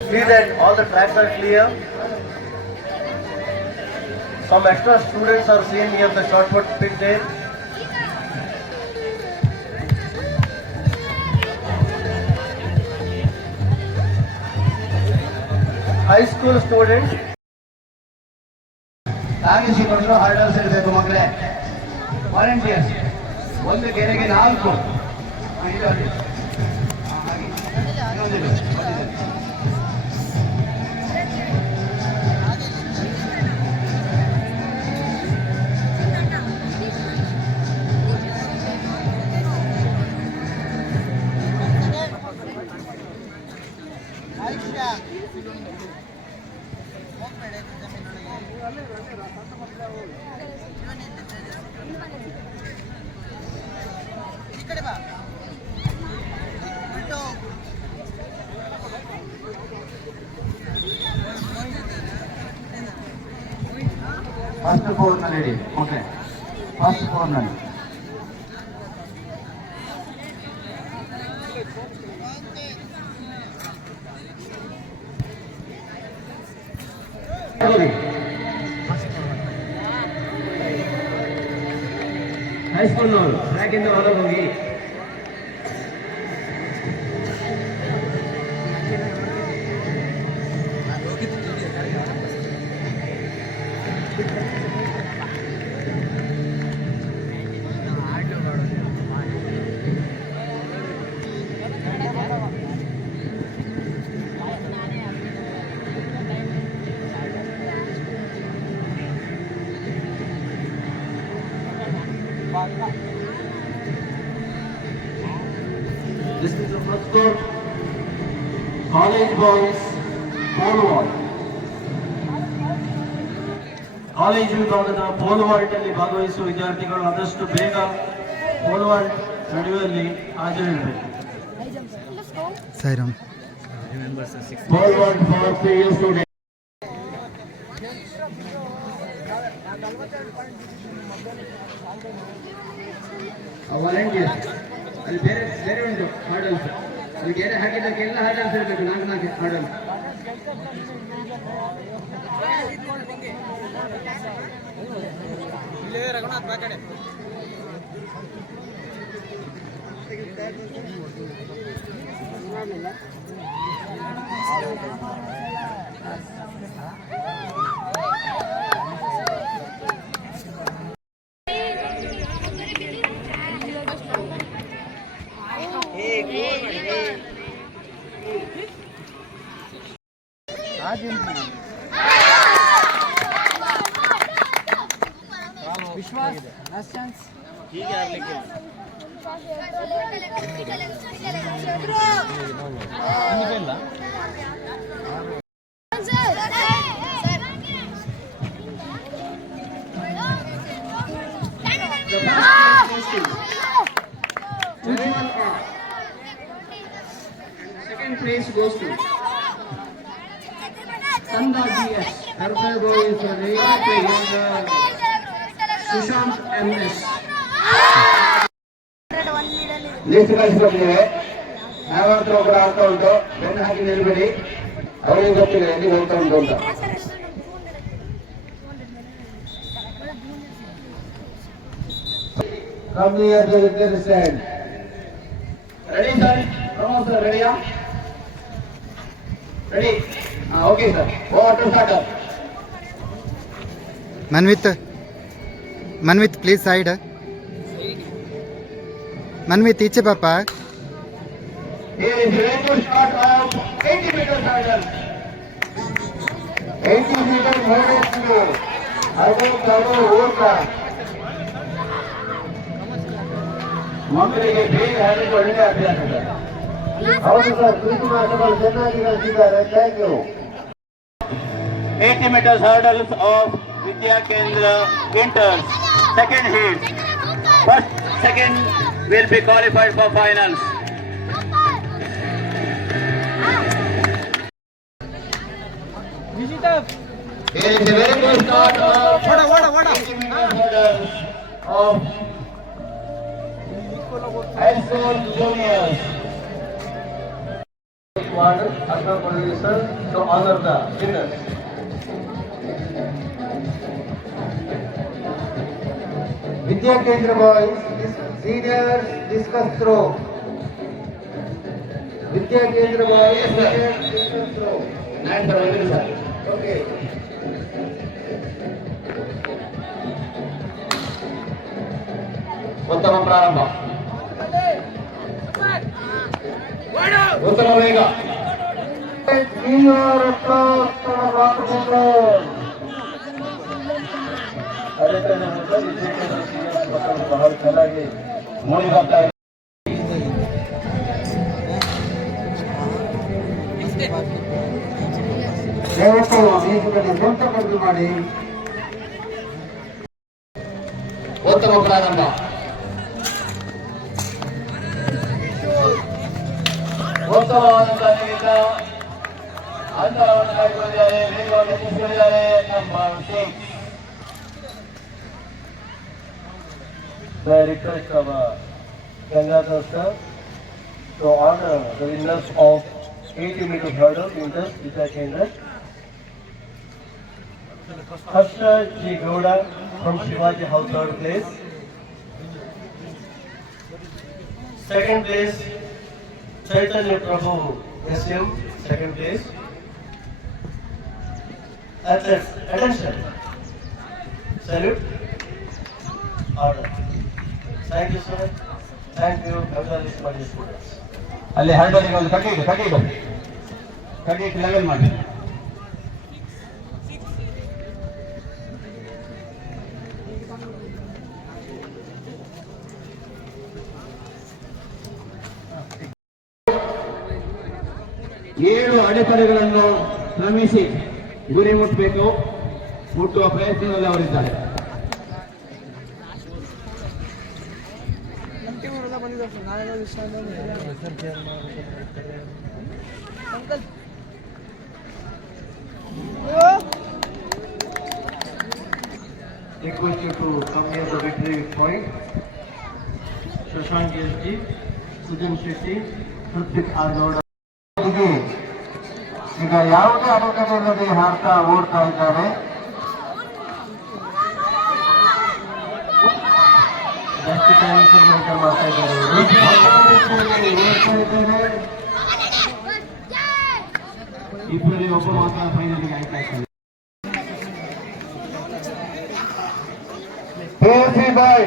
See that all the tracks are clear. Some extra students are seen near the shot put pitch there. High school students. ತಾಗಿಸಿಕೊಂಡು ಹರಡಿಸಬೇಕು ಮಕ್ಕಳೇ. ವಾಲಂಟಿಯರ್ಸ್ ಒಂದು ಗೆರೆಗೆ 4 first four ನಲ್ಲಿ ಇಡಿ. Okay, first four ನಲ್ಲಿ ಹೈಸ್ಕೂಲ್ನವರು ಟ್ರ್ಯಾಕಿಂದ ಹೊರಗೆ ಹೋಗಿ. This is the first court. College boys pole vault. College ವಿಭಾಗದ ಪೋಲ್ ವಾಲ್ಟಲ್ಲಿ ಭಾಗವಹಿಸುವ ವಿದ್ಯಾರ್ಥಿಗಳು ಆದಷ್ಟು ಬೇಗ ಪೋಲ್ ವಾಲ್ಟ್ ನಡೆಯುವಲ್ಲಿ ಹಾಜರಿರಬೇಕು. Pole vault for PU student. Volunteers ಅಲ್ಲಿ ಬೇರೆ ಬೇರೆ ಉಂಟು ಹಾಡಲ್ಸ್. ಅಲ್ಲಿ ಗೆರೆ ಹಾಕಿದ್ದಕ್ಕೆಲ್ಲ ಹಾಡಲ್ಸ್ ಇರಬೇಕು. 4 ಹಾಡಲ್ಸ್. ರಘುನಾಥ್ ಬಾ ಕಡೆ. ವಿಶ್ವಾಸ್ ಲಾಸ್ಟ್ ಚಾನ್ಸ್. ಹೀಗೆ ಆಡ್ಲಿಕ್ಕೆ Second place goes to Sanda GS. Third goal is Sushant MS. List ಕಳಿಸ್ಕೊಟ್ಟಿದ್ದೇವೆ. ನಾವಂತೂ ಒಬ್ಬರು ಆಡ್ತಾ ಉಂಟು. ಬೆನ್ನು ಹಾಕಿ ನಿಲ್ಬೇಡಿ. ಅವರಿಗೆ ಗೊತ್ತಿಲ್ಲ ಎಲ್ಲಿ ಹೋಗ್ತಾ ಉಂಟು ಅಂತ. Come near to the stand. Ready, sir? Come on, sir. Ready? Ready? Okay, sir. Go to starter. Manvit, please side. Manvit, iche papa. Here is ready to start of 80 meters hurdle. 80 meters hurdle. Hurdle ಓಡ್ತಾ ಮಕ್ಕಳಿಗೆ ಬೇಗ ಹಾಡಲಿಕ್ಕೆ ಒಳ್ಳೆಯ ಅಭ್ಯಾಸ ಇದೆ. ಹೌದು ಸರ್, ಪ್ರೀತಿ ಮಾತುಗಳು ಚೆನ್ನಾಗಿ ಕಲಿಸಿದ್ದಾರೆ. Thank you. 80 meters hurdles of Vidya Kendra enters second heat. First, second will be qualified for finals. Here is a very good start of 80 meters hurdles of high school juniors. squad under producer to honor the winners. Vidya Kendra boys, seniors discus throw. Vidya Kendra boys, seniors discus throw. Okay. ಉತ್ತಮ ಪ್ರಾರಂಭ, ಉತ್ತಮ ವೇಗ. ಬಹಳ ಚೆನ್ನಾಗಿ ಮೂಡಿ ಬರ್ತಾ ಇದೆ. ದಯವಿಟ್ಟು ದೇಶದಲ್ಲಿ ಸ್ವಂತ ಖರ್ಚು ಮಾಡಿ. ಉತ್ತಮ ಪ್ರಾರಂಭ, ಉತ್ತಮವಾದಂತಹ ವೇಗ, ಅಂತರವನ್ನು ಕಾಯ್ದುಕೊಂಡಿದ್ದಾರೆ, ವೇಗವನ್ನು ಹೆಚ್ಚಿಸಿಕೊಂಡಿದ್ದಾರೆ. ನಂಬರ್ 6. The request of Gangadhar sir to honor the winners of 80-meter hurdle in the Vidya Kendra. Harsha G. Gowda from Shivaji House, third place. Second place, Chaitanya Prabhu SM, second place. Athletes, attention. Salute. Order. Thank you, sir. Thank you, congratulations for the students. ಅಲ್ಲಿ ಹರ್ಡಲಿಗೆ ಒಂದು ಕಟ್ಟಿಗೆ ಲೆವೆಲ್ ಮಾಡಿ. ಏಳು ಅಡೆತಡೆಗಳನ್ನು ಕ್ರಮಿಸಿ ಗುರಿ ಮುಟ್ಟಬೇಕು. ಮುಟ್ಟುವ ಪ್ರಯತ್ನದಲ್ಲಿ ಅವರಿದ್ದಾರೆ. Request you to come near the victory point. Shashank SG, Sujan Shetty, Hrithik Arnold. ಈಗ ಯಾವುದೇ ಅಡೆತಡೆಯಿಲ್ಲದೆ ಹಾಡ್ತಾ ಓಡ್ತಾ ಇದ್ದಾರೆ. ಜಾಸ್ತಿ ಟೈಮ್ ಮೇಂಟೈನ್ ಮಾಡ್ತಾ ಇದ್ದಾರೆ. ಇಬ್ಬರಲ್ಲಿ ಒಬ್ಬ ಮಾತ್ರ ಫೈನಲ್ಗೆ ಆಯ್ತಾ ಇದ್ದಾರೆ. ಬಾಯ್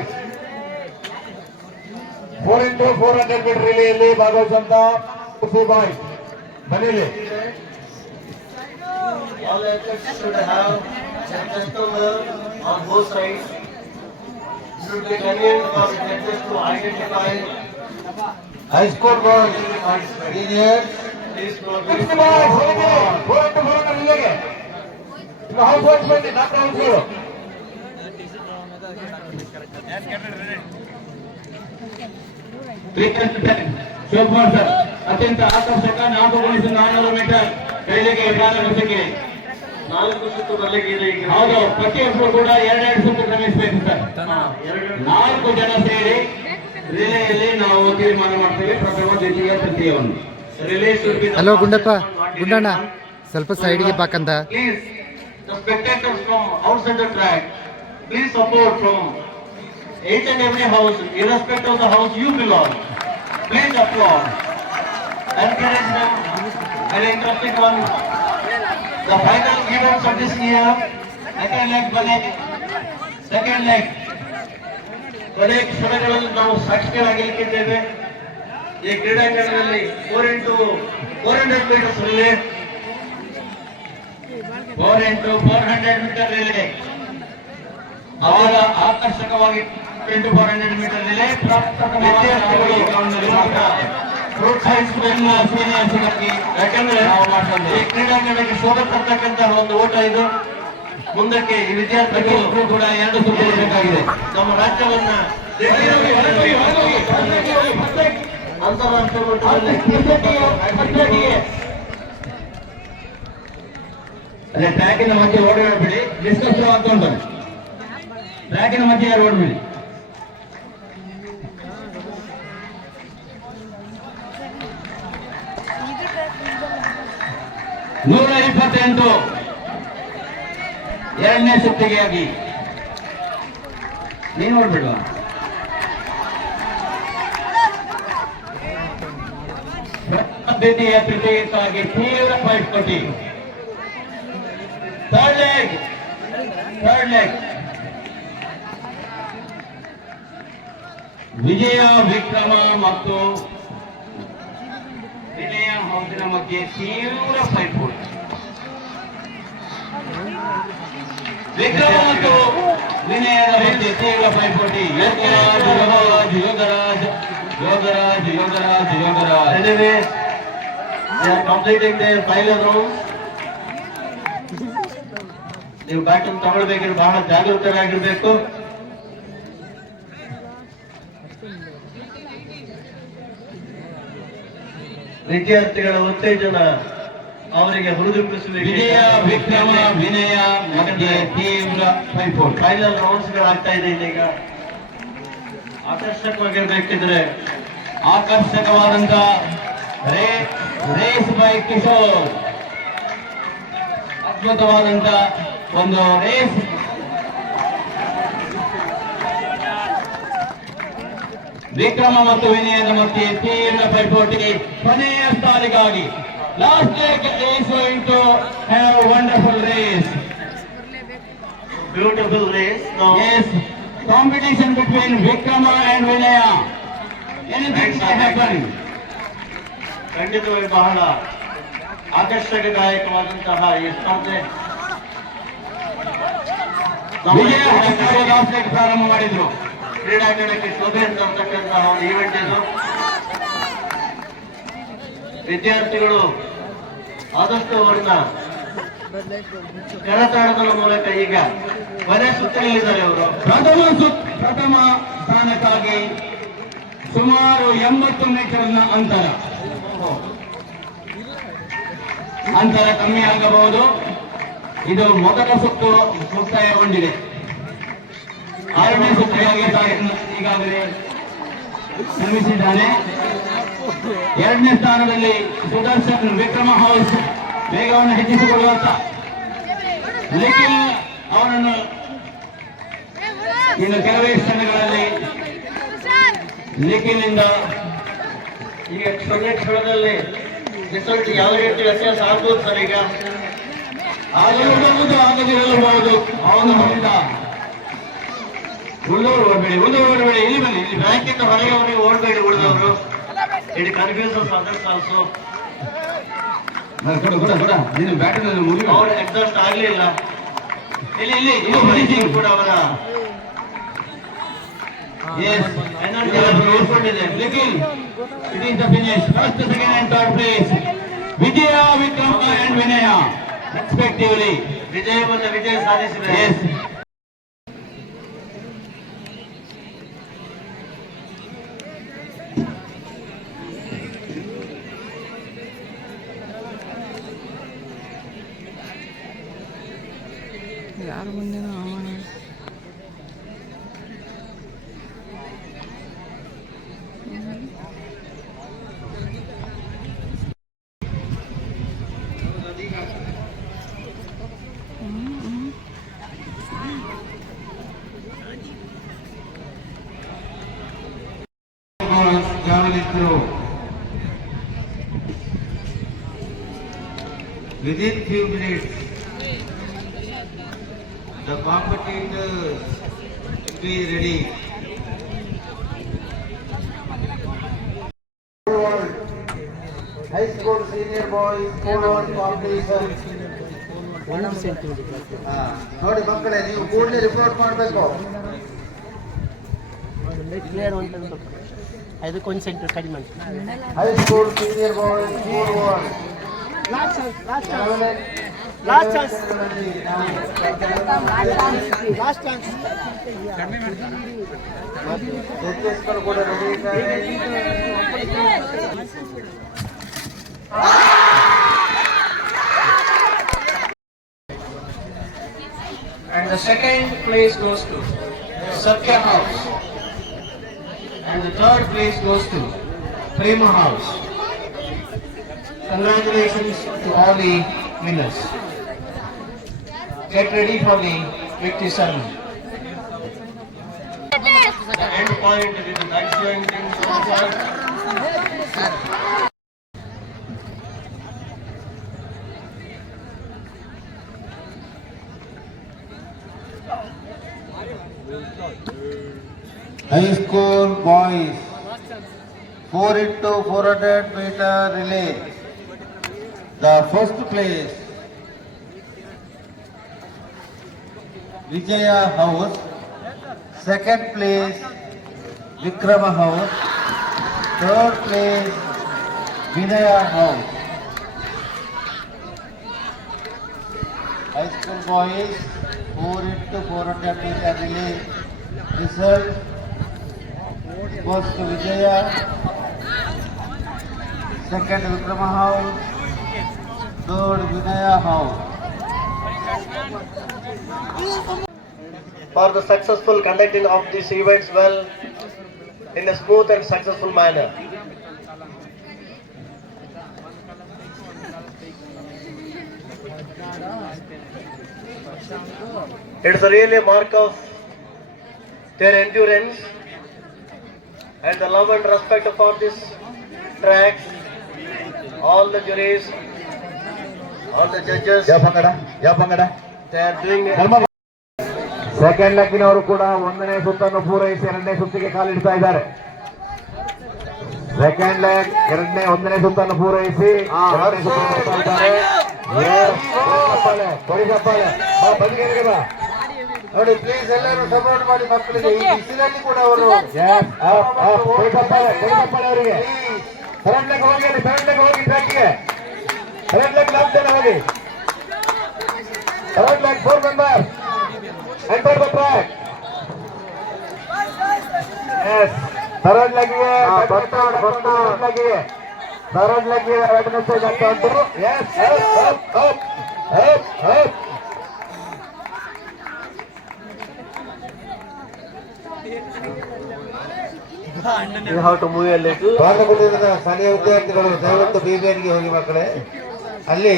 4x400 ಮೀಟರ್ ರಿಲೇಯಲ್ಲಿ ಭಾಗವಹಿಸುವಂತ ಬಾಯ್ ಬನ್ನಿ. All athletes should have a customer on both sides. Should be convenient for the athletes to identify high score goals and seniors. Please note this. Shivakumar ಸರ್ ಅತ್ಯಂತ ಆಕರ್ಷಕ 4x400 ಮೀಟರ್ ಕೈಲಿಗೆ ಪ್ರಾರಂಭಿಸಿಕೆ 4 ಸುತ್ತು ಬರಲಿಕ್ಕೆ ಇದೆ. ಹೌದು, ಪ್ರತಿಯೊಬ್ಬರು ಕೂಡ 2 ಸುತ್ತು ಕ್ರಮಿಸಬೇಕು ಸರ್. 4 ಜನ ಸೇರಿ ರಿಲೇಯಲ್ಲಿ ನಾವು ತೀರ್ಮಾನ ಮಾಡ್ತೇವೆ ಪ್ರಥಮ ದ್ವಿತೀಯ ತೃತೀಯವನ್ನು. Relay should be the hello Gundappa, Gundanna ಸ್ವಲ್ಪ ಸೈಡ್ಗೆ ಬಾಕಂದ. Please, the spectators from outside the track, please support from each and every house, irrespective of the house you belong. Please applaud. Encourage them. Very interesting one. The final events of this year, second leg balik, second leg. ಕೊನೆಯ ಕ್ಷಣಗಳಲ್ಲಿ ನಾವು ಸಾಕ್ಷಿಗಳಾಗಲಿಕ್ಕಿದ್ದೇವೆ. ಈ ಕ್ರೀಡಾಂಗಣದಲ್ಲಿ 4x400 metres relay, 4x400 metre relay ಅವಾಗ ಆಕರ್ಷಕವಾಗಿ 4x400 metre relay ವಿದ್ಯಾರ್ಥಿಗಳು ಪ್ರೋತ್ಸಾಹಿಸಬೇಕು. ಯಾಕಂದ್ರೆ ಈ ಕ್ರೀಡಾಂಗಣಕ್ಕೆ ಶೋಭೆ ತರ್ತಕ್ಕಂತಹ ಒಂದು ಓಟ ಇದು. ಮುಂದಕ್ಕೆ ಈ ವಿದ್ಯಾರ್ಥಿಗಳು ಕೂಡ 2 ಸುತ್ತು ಬೇಕಾಗಿದೆ. ನಮ್ಮ ರಾಜ್ಯವನ್ನ ಅಂತಾರಾಷ್ಟ್ರೀಯ ಮಟ್ಟದಲ್ಲಿ ಅದೇ ಟ್ರ್ಯಾಕಿನ ಮಧ್ಯೆ ಓಡಾಡಬೇಡಿ, ಡಿಸ್ಕಸ್ ಹಾಕೊಂಡು ಟ್ರ್ಯಾಕಿನ ಮಧ್ಯೆ ಯಾರು ಓಡಬೇಡಿ. 128 ಎರಡನೇ ಸುತ್ತಿಗೆಯಾಗಿ ನೀನು ನೋಡ್ಬಿಡುವ ದ್ವಿತೀಯ ತೃತೀಯಕ್ಕಾಗಿ ತೀವ್ರ ಪೈಪೋಟಿ. ಥರ್ಡ್ ಲೆಗ್ ವಿಜಯ ವಿಕ್ರಮ ಮತ್ತು ವಿನಯ ಹೌಸಿನ ಮಧ್ಯೆ ತೀವ್ರ ಪೈಪೋಟಿ. ವಿಕ್ರಮ ಮತ್ತು ವಿನಯದ ಮಧ್ಯೆ ತೀವ್ರ ಪೈಪೋಟಿ. Yograj. Anyway, they are completing their final rounds. ನೀವು ಬ್ಯಾಟನ್ ತಗೊಳ್ಬೇಕಾದ್ರೆ ಬಹಳ ಜಾಗರೂಕರಾಗಿರ್ಬೇಕು. ವಿದ್ಯಾರ್ಥಿಗಳ ಉತ್ತೇಜನ ಅವರಿಗೆ ಹುರಿದುಂಬಿಸಬೇಕು. ವಿಜಯ ವಿಕ್ರಮ ವಿನಯ ಮಧ್ಯೆ ತೀವ್ರ ಪೈಪೋಟಿ. ಫೈನಲ್ ರೌಂಡ್ಸ್ ಗಳಾಗ್ತಾ ಇದೆ ಈಗ. ಆಕರ್ಷಕವಾಗಿರ್ಬೇಕಿದ್ರೆ ಆಕರ್ಷಕವಾದಂತ ರೇಸ್ ಬೈ ಕಿಶೋರ್. ಅದ್ಭುತವಾದಂತ ಒಂದು ರೇಸ್. ವಿಕ್ರಮ ಮತ್ತು ವಿನಯದ ಮಧ್ಯೆ ತೀವ್ರ ಪೈಪೋಟಿ. ಕೊನೆಯ ಸ್ಥಾನಿಗಾಗಿ last leg is going to have wonderful race. Beautiful race. Yes, competition between Vikrama and Vinaya. Anything may happen. ಖಂಡಿತವಾಗಿ ಬಹಳ ಆಕರ್ಷಕದಾಯಕವಾದಂತಹ ಈ ಸ್ಪರ್ಧೆ. ವಿಜಯ ಲಾಸ್ಟ್ ಲೆಗ್ ಪ್ರಾರಂಭ ಮಾಡಿದ್ರು. ಕ್ರೀಡಾಂಗಣಕ್ಕೆ ಶೋಭೆ ಅಂತಕ್ಕಂತಹ ಒಂದು ಈವೆಂಟ್ ಇದು. ವಿದ್ಯಾರ್ಥಿಗಳು ಆದಷ್ಟು ಅವರನ್ನ ಕರತಾಡದ ಮೂಲಕ ಈಗ ಕೊನೆ ಸುತ್ತಲಿದ್ದಾರೆ. ಅವರು ಪ್ರಥಮ ಸ್ಥಾನಕ್ಕಾಗಿ ಸುಮಾರು 80 ಮೀಟರ್ನ ಅಂತರ ಕಮ್ಮಿ ಆಗಬಹುದು. ಇದು ಮೊದಲ ಸುತ್ತು ಮುಕ್ತಾಯಗೊಂಡಿದೆ. 6ನೇ ಸುತ್ತಿಗಾಗಿ ಈಗಾಗಲೇ ಶ್ರಮಿಸಿದ್ದಾನೆ. 2ನೇ ಸ್ಥಾನದಲ್ಲಿ ಸುದರ್ಶನ್ ವಿಕ್ರಮ ಹೌಸ್ ವೇಗವನ್ನು ಹೆಚ್ಚಿಸಿಕೊಳ್ಳುವಂತ ನಿಖಿಲ್ ಅವರನ್ನು ಇನ್ನು ಕೆಲವೇ ಕ್ಷಣಗಳಲ್ಲಿ ನಿಖಿಲ್ನಿಂದ ಈಗ ಕ್ಷಣದಲ್ಲಿ ರಿಸಲ್ಟ್ ಯಾವ ರೀತಿ ವ್ಯತ್ಯಾಸ ಆಗ್ಬೋದು ಸರ್. ಈಗ ಆಗದಿರಬಹುದು ಆಗದಿರಲಬಹುದು. ಅವನು ಹೊಂದ ಓಡಬೇಡಿ ಇಲ್ಲಿ ಬನ್ನಿ. ಇಲ್ಲಿ ಬ್ಯಾಂಕಿಂದ ಹೊರಗೆ ಅವರಿಗೆ ಓಡಬೇಡಿ. ಉಳಿದವರು ಇಟ್ ಕನ್ಫ್ಯೂಸಸ್ ಅದರ್ಸ್ ಆಲ್ಸೋ. ಕೊಡ ನೀನು ಬ್ಯಾಟಿನಲ್ಲಿ ಮುಗಿ ಅವ್ರು ಎಕ್ಸಾಸ್ಟ್ ಆಗ್ಲಿಲ್ಲ. ಇಲ್ಲಿ ಕೂಡ ಅವರ ಎನರ್ಜಿ ಉಳ್ಕೊಂಡಿದೆ. Nikhil, it is the finish. First, second and third place. Vijaya, Vikrama and Vinaya respectively. ವಿಜಯವನ್ನು ವಿಜಯ ಸಾಧಿಸಿದೆ. Yes. ಯಾರು ಮುಂದೆ Javelin throw. Within few minutes, the competitors will be ready. High school senior boys pole-vault competition. ನೋಡಿ ಮಕ್ಕಳೇ, ನೀವು ಕೂಡಲೇ ರಿಪೋರ್ಟ್ ಮಾಡಬೇಕು. ಅದಕ್ಕೊಂದು ಸೆಂಟ್ರ್ ಕಡಿಮೆ. High school senior boys pole-vault. Last chance ಜಡ್ಜಸ್ಗಳು ಕೂಡ ರೆಡಿ ಇದ್ದಾರೆ. And the second place goes to Satya House. And the third place goes to Prema House. Congratulations to all the winners. Get ready for the victory ceremony. The end point with the excellent things. High school boys 4 into 400 meter relay. The first place Vijaya House, second place Vikrama House, third place Vinaya House. High school boys 4 into 400 meter relay. Result: first Vijaya, second Vikrama House, third Vinaya House. For the successful conducting of these events well in a smooth and successful manner. It's really a mark of their endurance and the love and respect for this track. All the juries, all the judges, they are doing it. Second ಲೆಗ್ಗಿನವರು ಕೂಡ 1ನೇ ಸುತ್ತನ್ನು ಪೂರೈಸಿ 2ನೇ ಸುತ್ತಿಗೆ ಕಾಲಿಡ್ತಾ ಇದ್ದಾರೆ. Second leg 1ನೇ ಸುತ್ತನ್ನು ಪೂರೈಸಿ 2ನೇ ಸುತ್ತಿಗೆ ಬರ್ತಾ ಇದ್ದಾರೆ. ಕೊಡಿ ಚಪ್ಪಾಳೆ. ಬದಿಗೆರೆಗೆ ಬಾ. ನೋಡಿ ಪ್ಲೀಸ್ ಎಲ್ಲರೂ ಸಪೋರ್ಟ್ ಮಾಡಿ ಮಕ್ಕಳಿಗೆ. ಈ ಬಿಸಿಲಲ್ಲಿ ಕೂಡ ಅವರು ಕೊಡಿ ಚಪ್ಪಾಳೆ ಅವರಿಗೆ. ಥರ್ಡ್ ಲೆಗ್ ಹೋಗಿ ಟ್ರ್ಯಾಕ್ಗೆ. ಥರ್ಡ್ ಲೆಗ್ 4 ಜನ ಹೋಗಿ. Third leg 4 member enter the track. Yes. Third ಲೆಗ್ಗೆ ಥರ್ಡ್ ಲೆಗ್ಗೆ ರೆಡ್ ಮೆಸೇಜ್ ಆಗ್ತಾ ಉಂಟು. Yes You have to move a little. ಭಾಗವತದ ಸ್ಥಳೀಯ ವಿದ್ಯಾರ್ಥಿಗಳು ದಯವಿಟ್ಟು BBNಗೆ ಹೋಗಿ ಮಕ್ಕಳೇ. ಅಲ್ಲಿ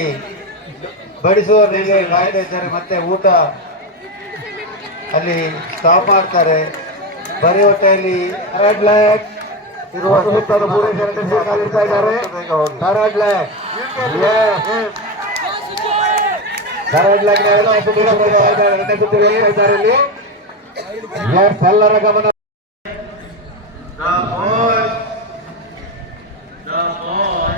ಬಡಿಸುವವರಿಗೆ ಕಾಯ್ತಾ ಇದ್ದಾರೆ, ಮತ್ತೆ ಊಟ ಅಲ್ಲಿ ಸ್ಟಾಪ್ ಮಾಡ್ತಾರೆ. ಬರೀ ಹೊಟ್ಟೆಯಲ್ಲಿ ಥರ್ಡ್ ಲೆಗ್ ಇರುವ ಸುತ್ತನ್ನು ಪೂರೈಸಿ 2ನೇ ಕಾಲಿಡ್ತಾ ಇದ್ದಾರೆ. ಥರ್ಡ್ ಲೆಗ್ ಥರ್ಡ್ ಲೆಗ್ 2ನೇ ಸುತ್ತಿಗೆ ಹೋಗ್ತಾ ಇದ್ದಾರೆ. 2ನೇ ಸುತ್ತಿಗೆ ಹೋಗ್ತಾ ಇದ್ದಾರೆ ಇಲ್ಲಿ. ಎಸ್, ಎಲ್ಲರ ಗಮನ. The boy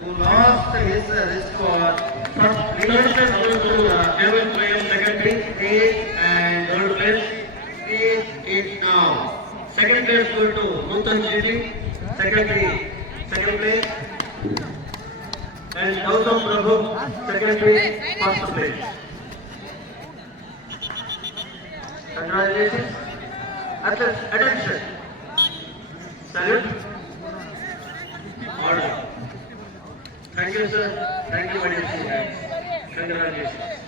who lost his score from third place, second place, and third place is now. Second place go to Nutan Jili, second place, and Gautam Prabhu, second place, first place. Congratulations. Attention. Salute. Order. Thank you, sir. Thank you, my dear students. Congratulations.